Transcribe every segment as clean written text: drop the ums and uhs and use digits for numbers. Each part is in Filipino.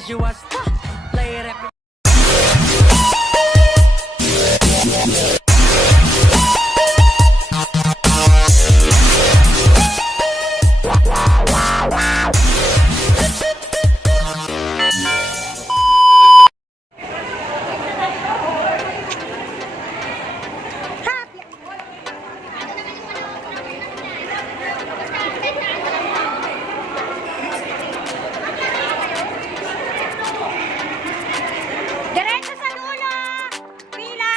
she was play it. Diretso sa dulo! Pila!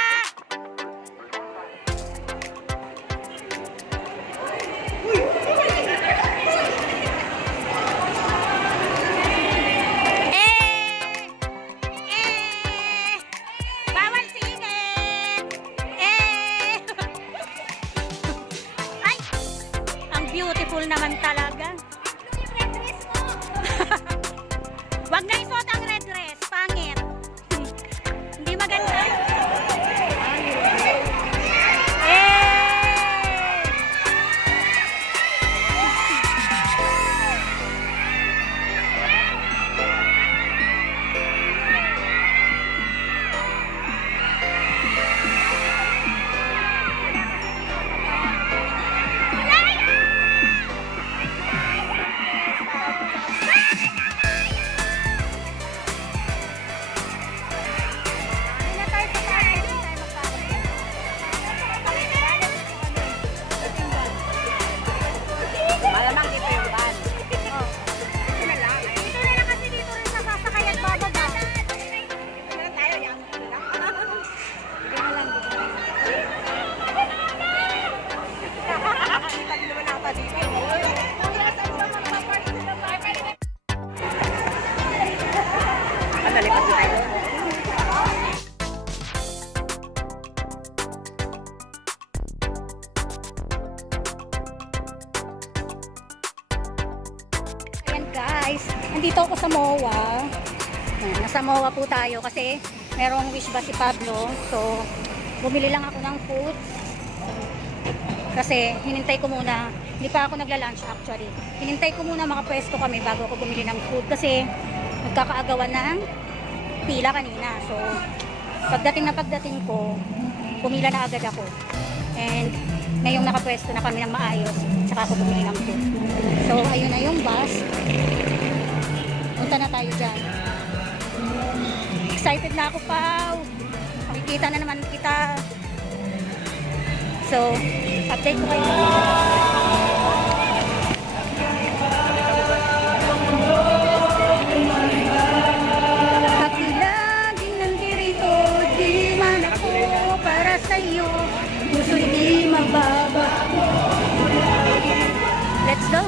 Bawal singit! Ay! Ang beautiful naman talaga. Wag na isuot ang red dress. Pangit. Hindi maganda. Malamang dito yung van. Dito na lang kasi dito rin sa sasakay at bababa. Dito na tayo, yan. Dito na lang. Pag naman ako dito. Lipat na tayo. Ayan guys, nandito ako sa MOA. Ayan, nasa MOA po tayo kasi merong wish ba si Pablo. So, bumili lang ako ng food. Kasi hinintay ko muna, hindi pa ako nagla-lunch actually. Hinintay ko muna makapwesto kami bago ako bumili ng food kasi nagkakaagawan ng pila kanina. So, pagdating ko, pumila na agad ako. And ngayong nakapwesto na kami ng maayos, saka ako bumili ng food. So, ayun na yung bus. Punta na tayo dyan. Excited na ako, Pao. Makikita na naman kita. So, update ko kayo. Ako laging nandirito, di man ako para sa'yo. Puso'y di mababago. Let's go.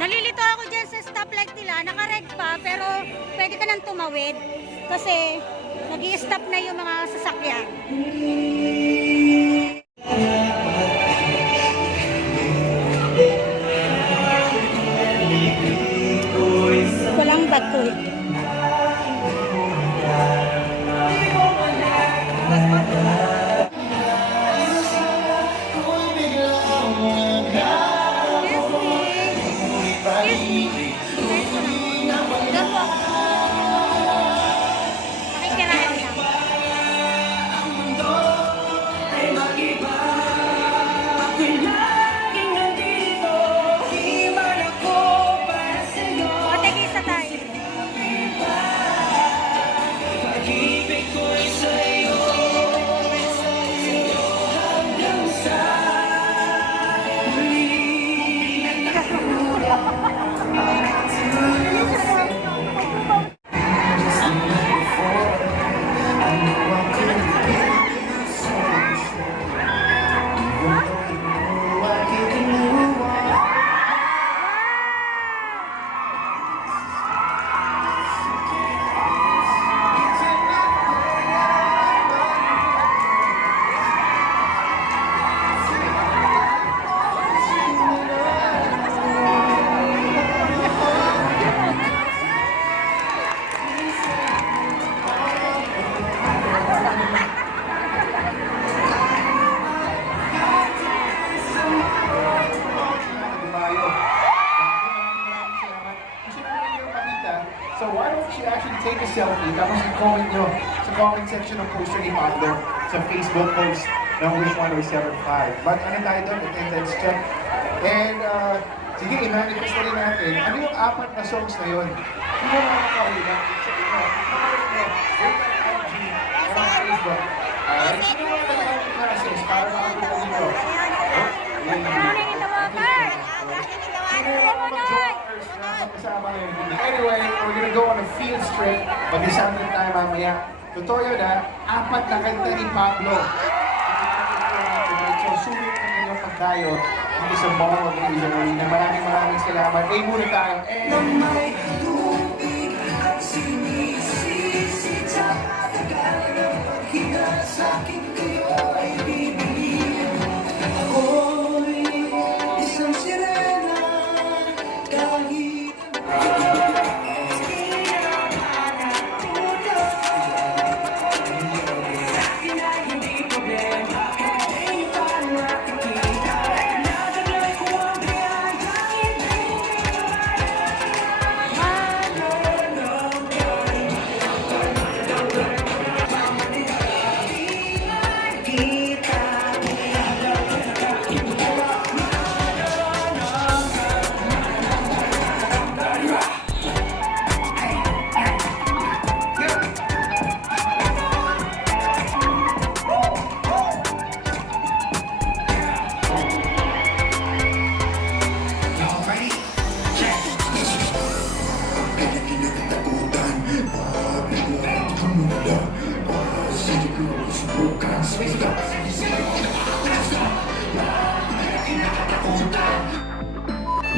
Nalilito ako dyan sa stoplight nila. Naka-red pa, pero pwede ka nang tumawid. Kasi nag-i-stop na yung mga sasakyan. Walang bagoy. Jollibee. Tapos i-comment nyo sa comment section ng poster ni Pablo sa Facebook post ng Wish 1075. But ano tayo doon? Attendance check. And sige, i-manifest na rin natin. Ano yung 4 na songs na yun? Hindi mo makakahula. Check nyo. Comment nyo. Wait ang IG and on Facebook. Alright? Sino yung mga classes para makapunta dito? Sino yung mga joggers na kasama ngayon? Anyway, we're gonna go on a field trip. Mag-isang tayo mamaya. Totoo yun ha, 4 na kanta ni Pablo. So, sulit na kanyang pagdayo dito sa Mall of Asia Marina. Maraming salamat. Eh, muna tayo.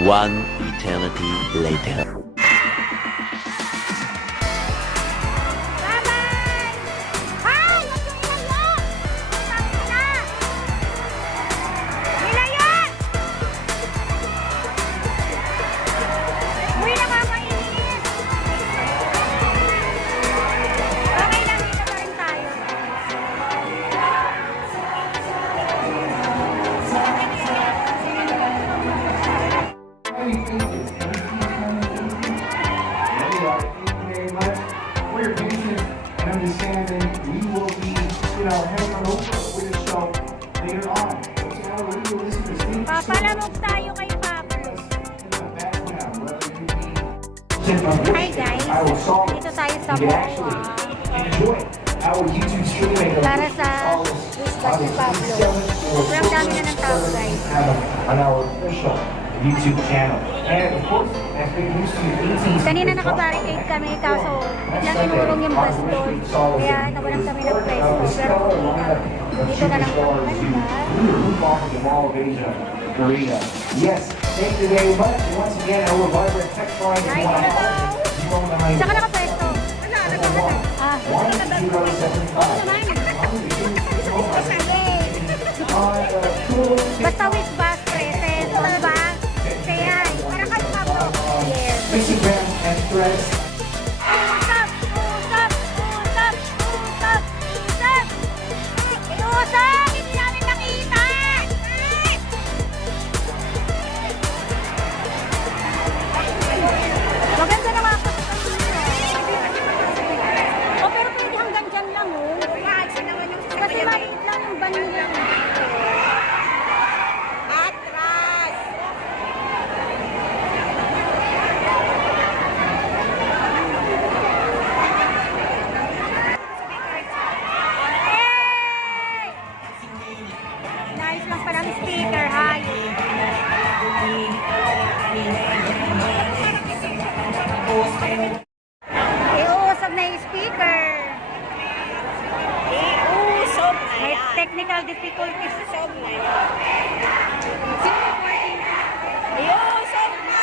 One eternity later. Bye-bye! Ay! Huwag yung ilayo! Sabi na! Nilayo! Uy, nakakainit! Okay lang, dito pa rin tayo. For your patience and understanding, we will be, heading on over with the show later on. So our radio listeners, leave the show Papalamog tayo kay Papa. in the background, whether you be Hi guys, I will solve dito tayo sa you can MOA actually enjoy our YouTube streaming of para sa Wish ni Pablo. Sobrang dami na ng tao guys. on our official YouTube channel. And of course, as big news to you, 18 Kanina nakabarricade kami kaso biglang inurong yung bus doon. Kaya nawalan kami ng pwesto. Pero dito na lang kami Marina. Yes, thank you very much. And once again, our vibrant text line is Hi, hello! Saan ka nakapwesto? Ah, basta with bus present. Ano ba? Kaya, parang kayo Pablo. Yes. Instagram and Threads. Usap! Usap! Usap! Usap! Usap! Usap! Hindi namin nakita! Maganda naman ako sa kanina. Oh, pero pwede hanggang dyan lang, oh. Kasi maliit lang yung van nila. Atras! Hey! Nice lang palang speaker, hi. Iuusog na yung speaker. Iusog na May yan. technical difficulties. Iusog na yan. Iusog na.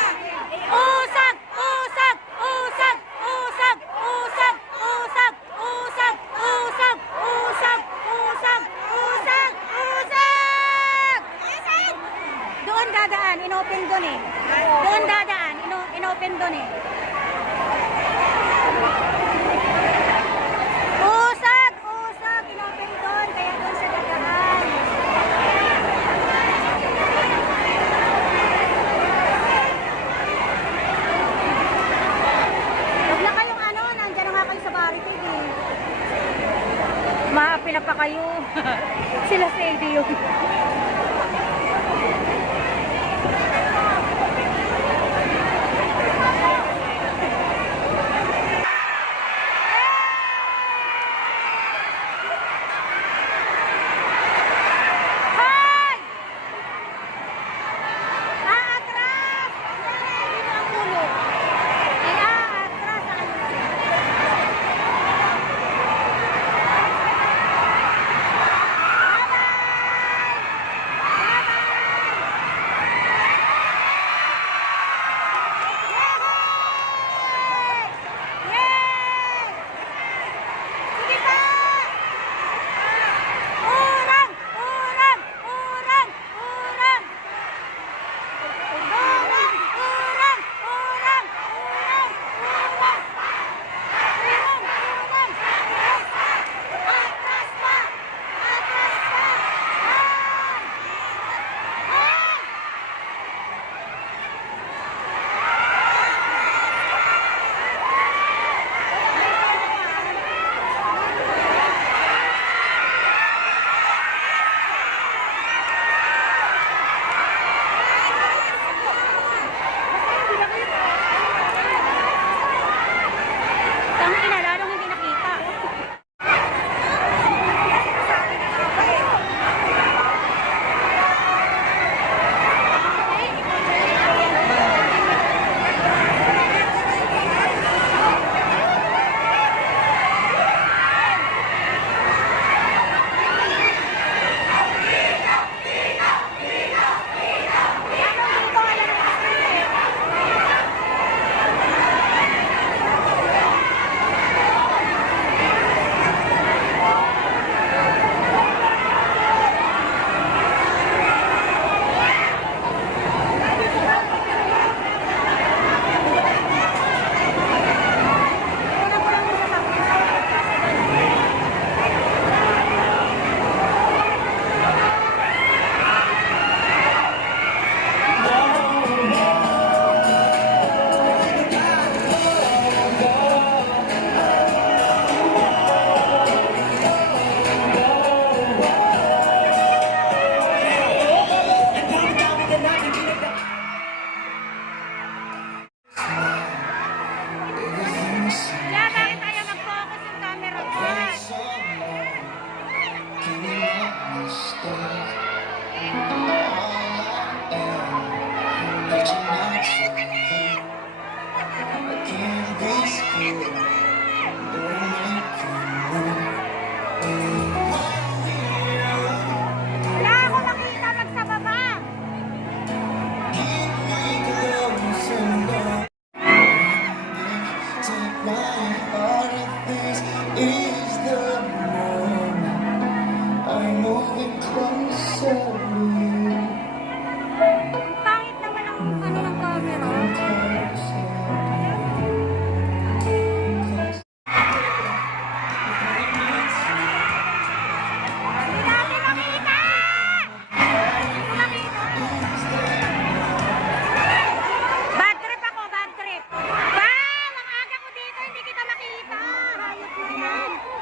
Usag! Usag! Usag! Usag! Usag! Usag! Usag! Usag! Usag! Usag! Usag! Usag! Doon dadaan, inopen doon eh. Doon dadaan, inopen doon eh. Usag! Usag! Inopen doon, kaya doon sa dadaan. Huwag na kayong nandyan na nga kayo sa barricade. Maapila pa kayo. Sila sa yun. Hoy! Aatras! Dito ang ulo. Ay, aatras ang ulo. Sige pa! Urang! Urang! Urang! Urang! Urang! Urang! Urang! Urang! Urang! Urang! Atras pa! Atras pa! Tangina, lalong hindi nakita. Kaya bakit ayaw nag-focus yung camera ko? Wala ako nakita magsababa. Pangit naman ang ano ng camera. Hindi natin makita! Hindi makita. Bad trip ako, bad trip. Wow! Ang aga ko dito, hindi kita makita. Hayop mo yan.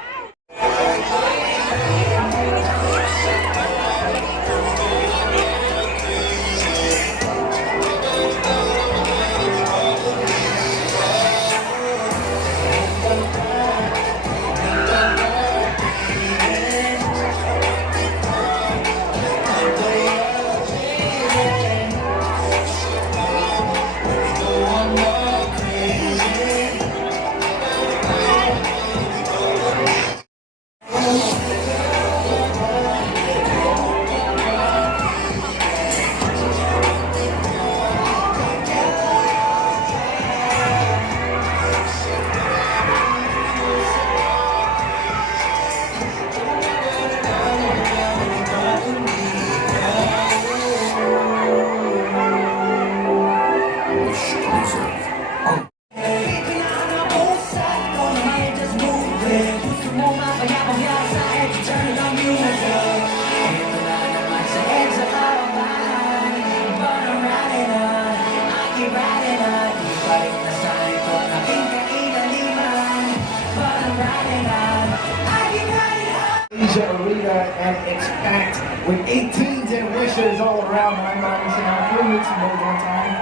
Asia Arena and it's packed with 18s and wishers all around. Maraming salamat. Can we make some noise one time?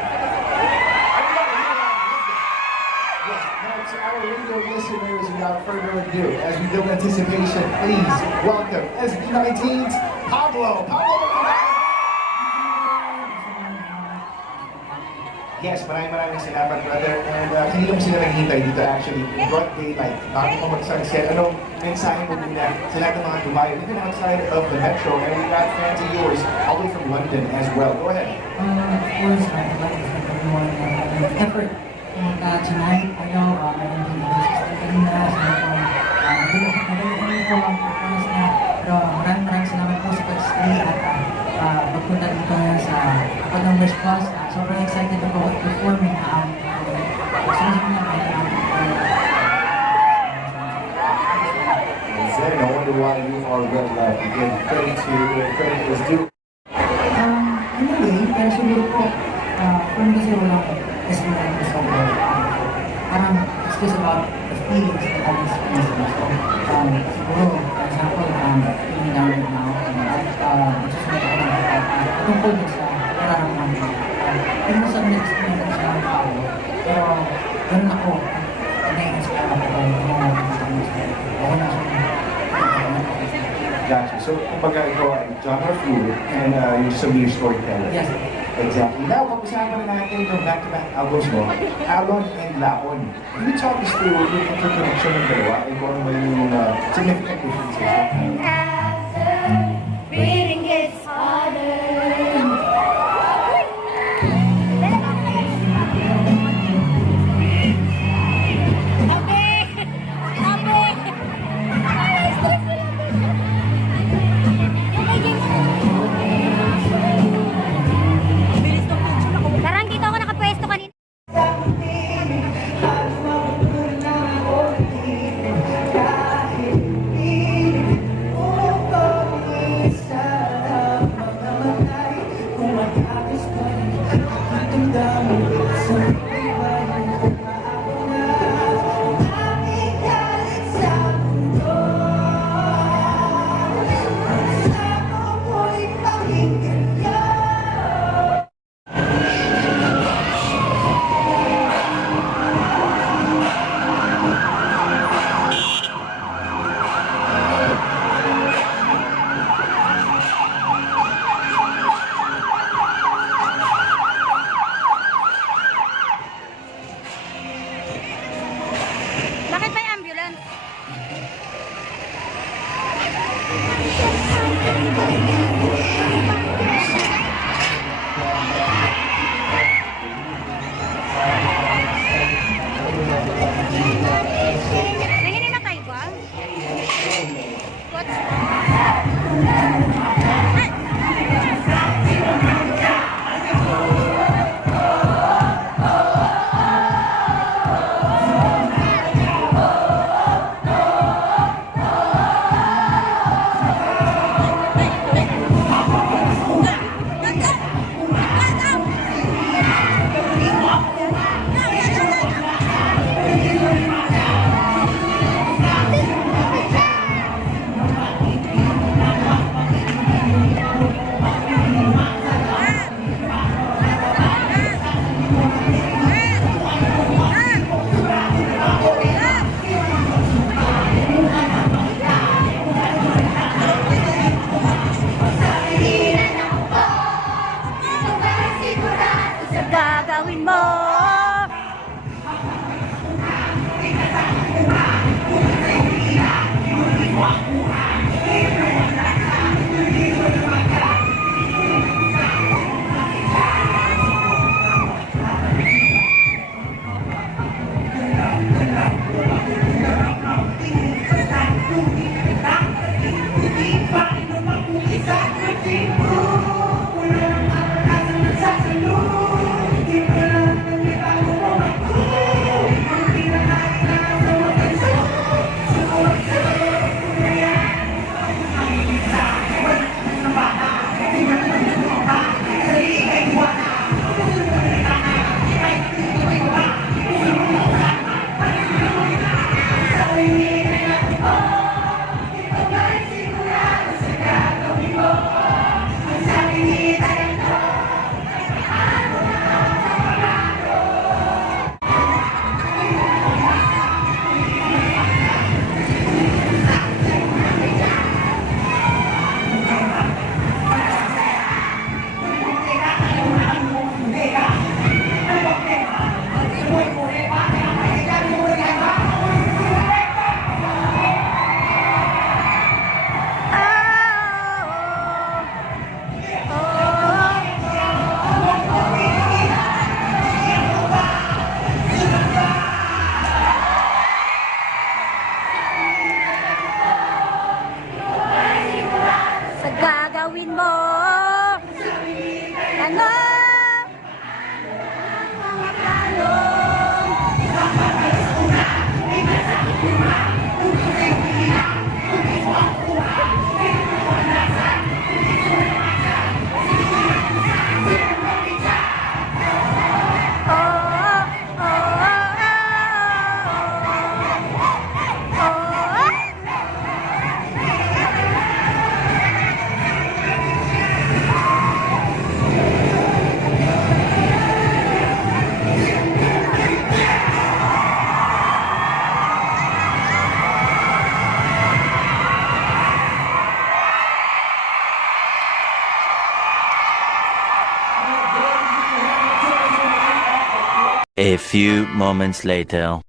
Yes, now to our radio listeners, without further ado, as we build anticipation, please welcome SB19's Pablo. Pablo, welcome back. Yes, maraming salamat, brother. And kanina mo sila naghihintay dito actually, in broad daylight. Bago mo mag-sunset, anong mensahe mo muna sa lahat ng mga Dubai, even outside of the metro, and we got fans of yours all the way from London as well. Go ahead. Of course, I'd like to thank everyone for the effort. And tonight, I know meron din yung sister kanina, magaling po ang performance niya. Pero maraming salamat po sa pag-stay at pagpunta dito ngayon sa Pag-Numbers Plus. Sobrang excited ako at performing ang Zen, I wonder why you are well loved. Again, credit is due. Anyway, pero siguro po, kung kasi walang testimony ko sa parang it's just about the feelings that I'm experiencing. So, siguro, for example, download na ako nagsusunod ako ng tungkol din sa nararamdaman ko. Pero sa na-experience ko siya ang tao, pero ganun ako, na-inspire ako ako na siya. Gotcha. So, kumbaga ikaw ay genre fluid and you're severe storyteller. Yes. Exactly. Now, pag-usapan na natin yung back-to-back albums mo, Alon and Laon. Can you talk us through yung interconnection ng dalawa and kung ano ba yung significant differences? Breathing gets harder. Parang dito ako nakapwesto kanina. Bakit may ambulance? Nanginina kayo ba? What's Sa gagawin mo, ano? A few moments later.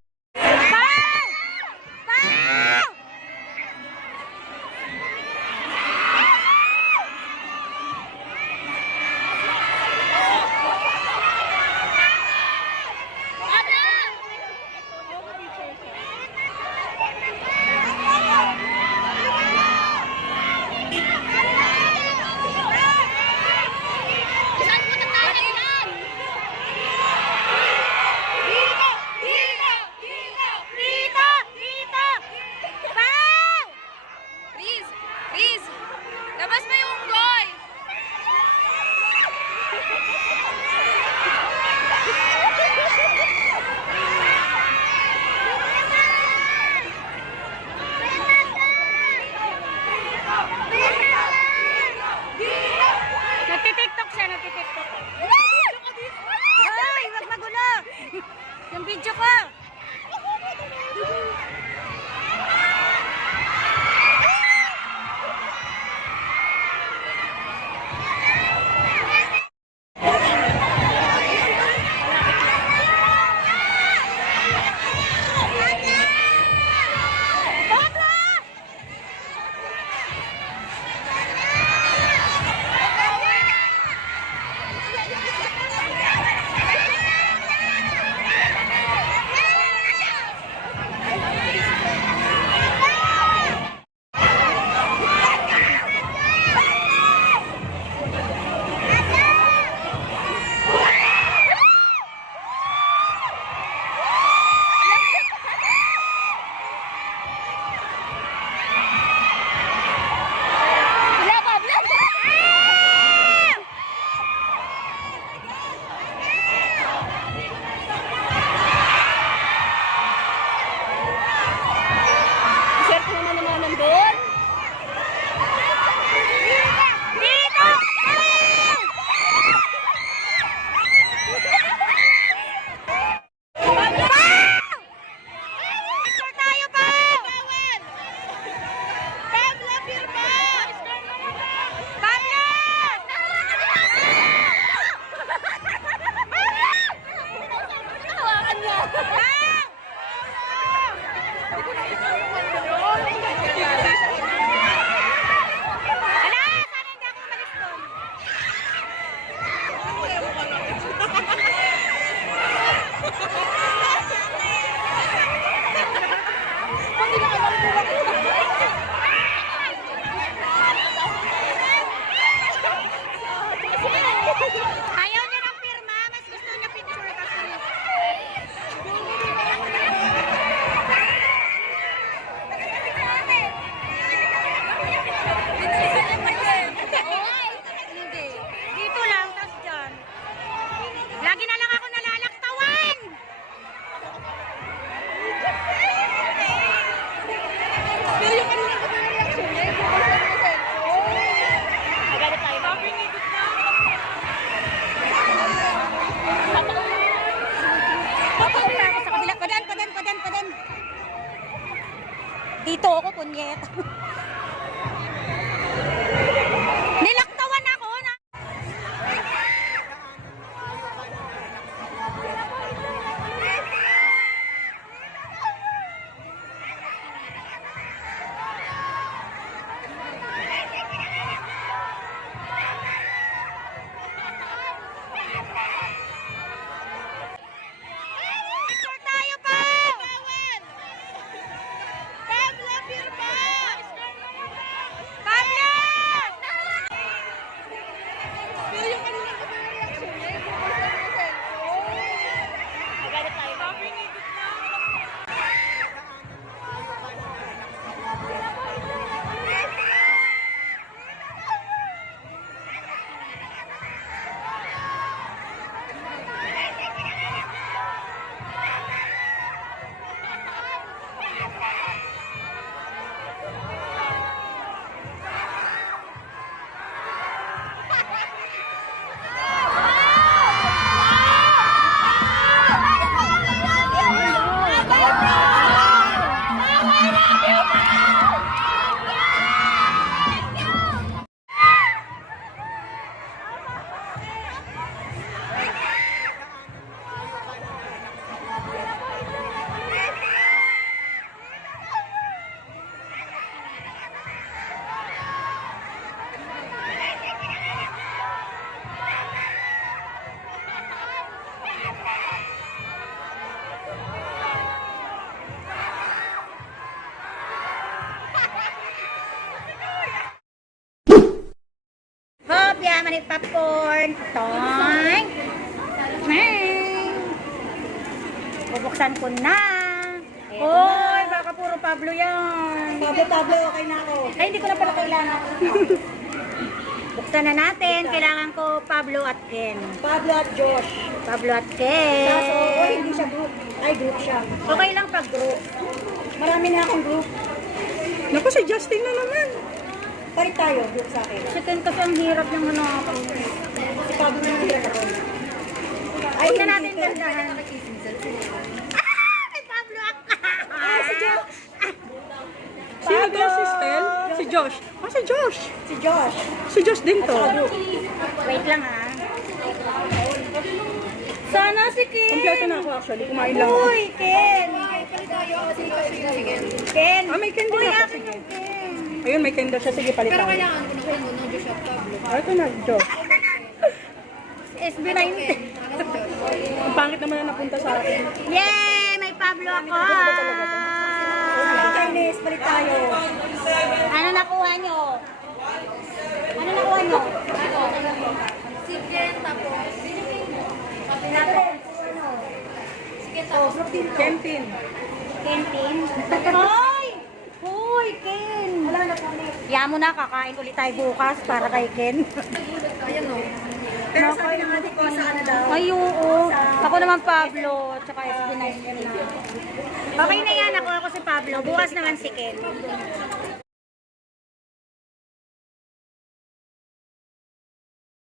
punyeta. Nilaktawan ako na. Picture tayo pa! Pablo, beer box! Pablo! Magalit tayo. Hopya, manik popcorn. Toing! Meng! Bubuksan ko na. Hoy, baka puro Pablo yan. Pablo, okay na ako. Ay, hindi ko na pala kailangan. Buksan na natin. Kailangan ko Pablo at Ken. Pablo at Josh. Pablo at Ken. Kaso, hindi siya group. Ay, group siya. Okay lang pag group. Marami na akong group. Naku, si Justin na naman. Parit tayo, group sa akin. Si Ken kasi ang hirap ng hanapin. Si Pablo na lang ako. Huwag na natin gandahan. May Pablo ako. Si Josh. Sino to? Si Stel? Si Josh. Ah, si Josh. Si Josh. Si Josh din to. Wait lang ha. Sana si Ken. Kompleto na ako actually. Kumain lang ako. Uy, Ken. Ken. Ah, may Ken din Uy, ako. akin yung Ken. Ayun, may Ken daw siya. Sige, palitan. Pero kailangan ko na kayo ng Josh at Pablo. Ah, ito na, Josh. SB19. Ang pangit naman na napunta sa akin. Yay! May Pablo ako. Chinese, parit tayo. Ano nakuha nyo? Ano nakuha nyo? Kentin. Kentin. Hoy! Hoy, Ken! Kaya mo na, kakain ulit tayo bukas para kay Ken. Pero sabi ng ate ko, saan na daw? Ay, oo. Ako naman Pablo, tsaka SB19. Okay na yan, ako si Pablo. Bukas naman si Ken.